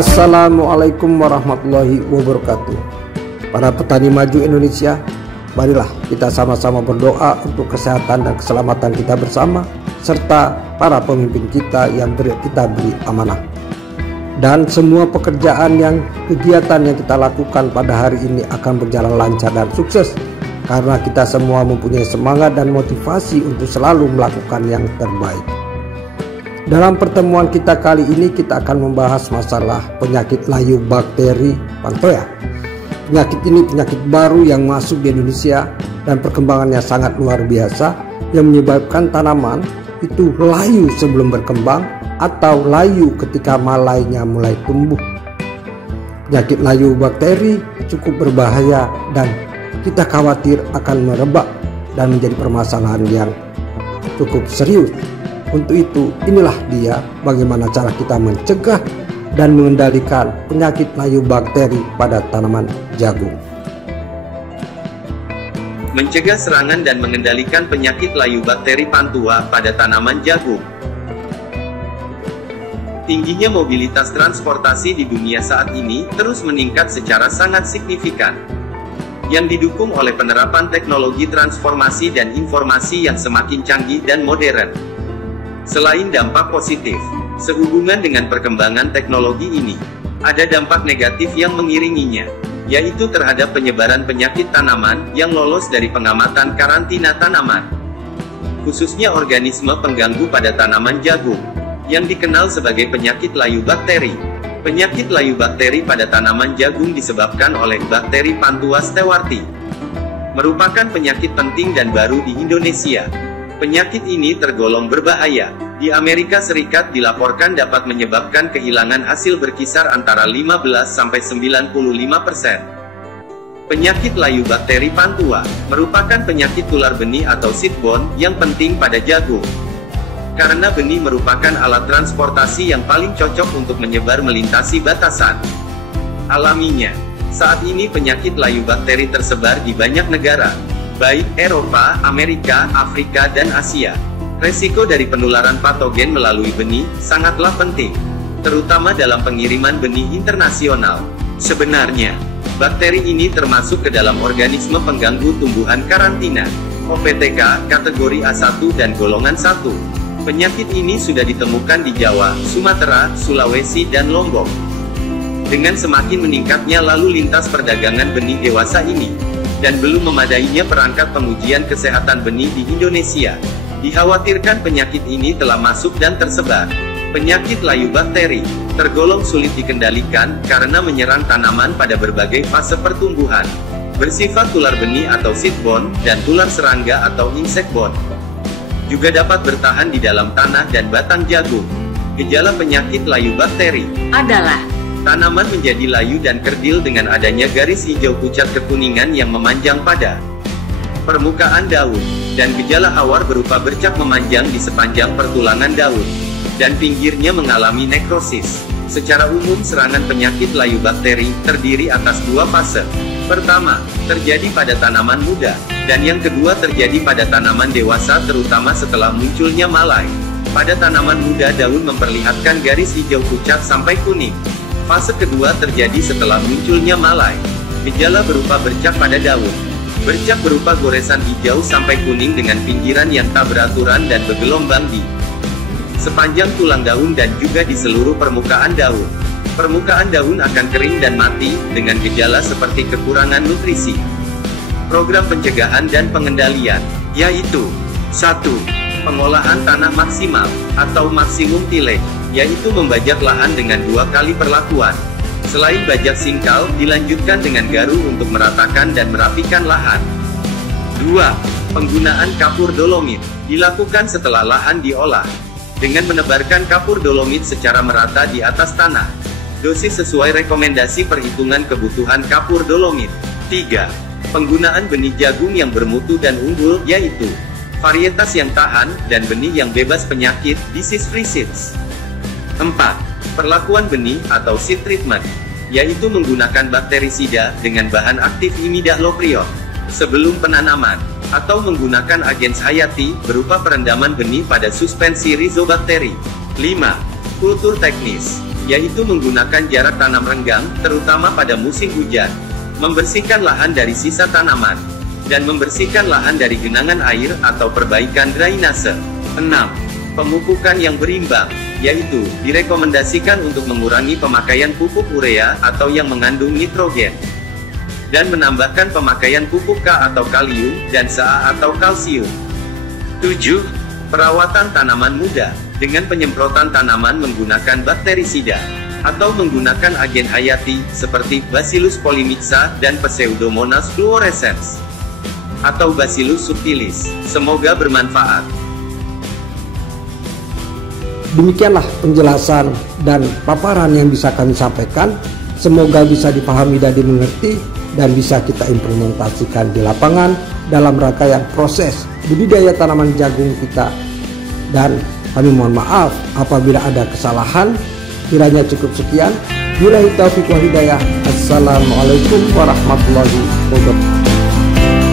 Assalamualaikum warahmatullahi wabarakatuh. Para petani maju Indonesia, marilah kita sama-sama berdoa untuk kesehatan dan keselamatan kita bersama, serta para pemimpin kita yang kita beri amanah. Dan semua pekerjaan kegiatan yang kita lakukan pada hari ini akan berjalan lancar dan sukses, karena kita semua mempunyai semangat dan motivasi untuk selalu melakukan yang terbaik. Dalam pertemuan kita kali ini, kita akan membahas masalah penyakit layu bakteri Pantoya. Penyakit ini penyakit baru yang masuk di Indonesia dan perkembangannya sangat luar biasa, yang menyebabkan tanaman itu layu sebelum berkembang atau layu ketika malainya mulai tumbuh. Penyakit layu bakteri cukup berbahaya dan kita khawatir akan merebak dan menjadi permasalahan yang cukup serius. Untuk itu, inilah dia bagaimana cara kita mencegah dan mengendalikan penyakit layu bakteri pada tanaman jagung. Mencegah serangan dan mengendalikan penyakit layu bakteri Pantua pada tanaman jagung. Tingginya mobilitas transportasi di dunia saat ini terus meningkat secara sangat signifikan, yang didukung oleh penerapan teknologi transformasi dan informasi yang semakin canggih dan modern. Selain dampak positif, sehubungan dengan perkembangan teknologi ini, ada dampak negatif yang mengiringinya, yaitu terhadap penyebaran penyakit tanaman yang lolos dari pengamatan karantina tanaman, khususnya organisme pengganggu pada tanaman jagung, yang dikenal sebagai penyakit layu bakteri. Penyakit layu bakteri pada tanaman jagung disebabkan oleh bakteri Pantua stewarti, merupakan penyakit penting dan baru di Indonesia. Penyakit ini tergolong berbahaya. Di Amerika Serikat dilaporkan dapat menyebabkan kehilangan hasil berkisar antara 15–95%. Penyakit layu bakteri Pantua merupakan penyakit tular benih atau seedborne yang penting pada jagung, karena benih merupakan alat transportasi yang paling cocok untuk menyebar melintasi batasan alaminya. Saat ini penyakit layu bakteri tersebar di banyak negara, baik Eropa, Amerika, Afrika, dan Asia. Resiko dari penularan patogen melalui benih sangatlah penting, terutama dalam pengiriman benih internasional. Sebenarnya, bakteri ini termasuk ke dalam organisme pengganggu tumbuhan karantina, OPTK, kategori A1 dan golongan 1. Penyakit ini sudah ditemukan di Jawa, Sumatera, Sulawesi, dan Lombok. Dengan semakin meningkatnya lalu lintas perdagangan benih dewasa ini, dan belum memadainya perangkat pengujian kesehatan benih di Indonesia, dikhawatirkan penyakit ini telah masuk dan tersebar. Penyakit layu bakteri tergolong sulit dikendalikan karena menyerang tanaman pada berbagai fase pertumbuhan, bersifat tular benih atau seedborne, dan tular serangga atau insectborne. Juga dapat bertahan di dalam tanah dan batang jagung. Gejala penyakit layu bakteri adalah tanaman menjadi layu dan kerdil dengan adanya garis hijau pucat kekuningan yang memanjang pada permukaan daun, dan gejala hawar berupa bercak memanjang di sepanjang pertulangan daun, dan pinggirnya mengalami nekrosis. Secara umum serangan penyakit layu bakteri terdiri atas dua fase. Pertama, terjadi pada tanaman muda, dan yang kedua terjadi pada tanaman dewasa terutama setelah munculnya malai. Pada tanaman muda daun memperlihatkan garis hijau pucat sampai kuning. Fase kedua terjadi setelah munculnya malai. Gejala berupa bercak pada daun. Bercak berupa goresan hijau sampai kuning dengan pinggiran yang tak beraturan dan bergelombang di sepanjang tulang daun dan juga di seluruh permukaan daun. Permukaan daun akan kering dan mati, dengan gejala seperti kekurangan nutrisi. Program pencegahan dan pengendalian, yaitu 1. Pengolahan tanah maksimal, atau maksimum tillage, yaitu membajak lahan dengan 2 kali perlakuan. Selain bajak singkal, dilanjutkan dengan garu untuk meratakan dan merapikan lahan. 2. Penggunaan kapur dolomit, dilakukan setelah lahan diolah, dengan menebarkan kapur dolomit secara merata di atas tanah. Dosis sesuai rekomendasi perhitungan kebutuhan kapur dolomit. 3. Penggunaan benih jagung yang bermutu dan unggul, yaitu varietas yang tahan, dan benih yang bebas penyakit, disease-free seeds. 4. Perlakuan benih atau seed treatment, yaitu menggunakan bakterisida dengan bahan aktif imidacloprid sebelum penanaman, atau menggunakan agens hayati berupa perendaman benih pada suspensi rhizobakteri. 5. Kultur teknis, yaitu menggunakan jarak tanam renggang, terutama pada musim hujan, membersihkan lahan dari sisa tanaman, dan membersihkan lahan dari genangan air atau perbaikan drainase. 6. Pemupukan yang berimbang, yaitu direkomendasikan untuk mengurangi pemakaian pupuk urea atau yang mengandung nitrogen, dan menambahkan pemakaian pupuk K atau kalium, dan Sa atau kalsium. 7. Perawatan tanaman muda, dengan penyemprotan tanaman menggunakan bakterisida, atau menggunakan agen hayati, seperti Bacillus polymixa, dan Pseudomonas fluorescens, atau Bacillus subtilis. Semoga bermanfaat. Demikianlah penjelasan dan paparan yang bisa kami sampaikan. Semoga bisa dipahami dan dimengerti, dan bisa kita implementasikan di lapangan dalam rangkaian proses budidaya tanaman jagung kita. Dan kami mohon maaf apabila ada kesalahan. Kiranya cukup sekian. Billahi taufiq wal hidayah. Assalamualaikum warahmatullahi wabarakatuh.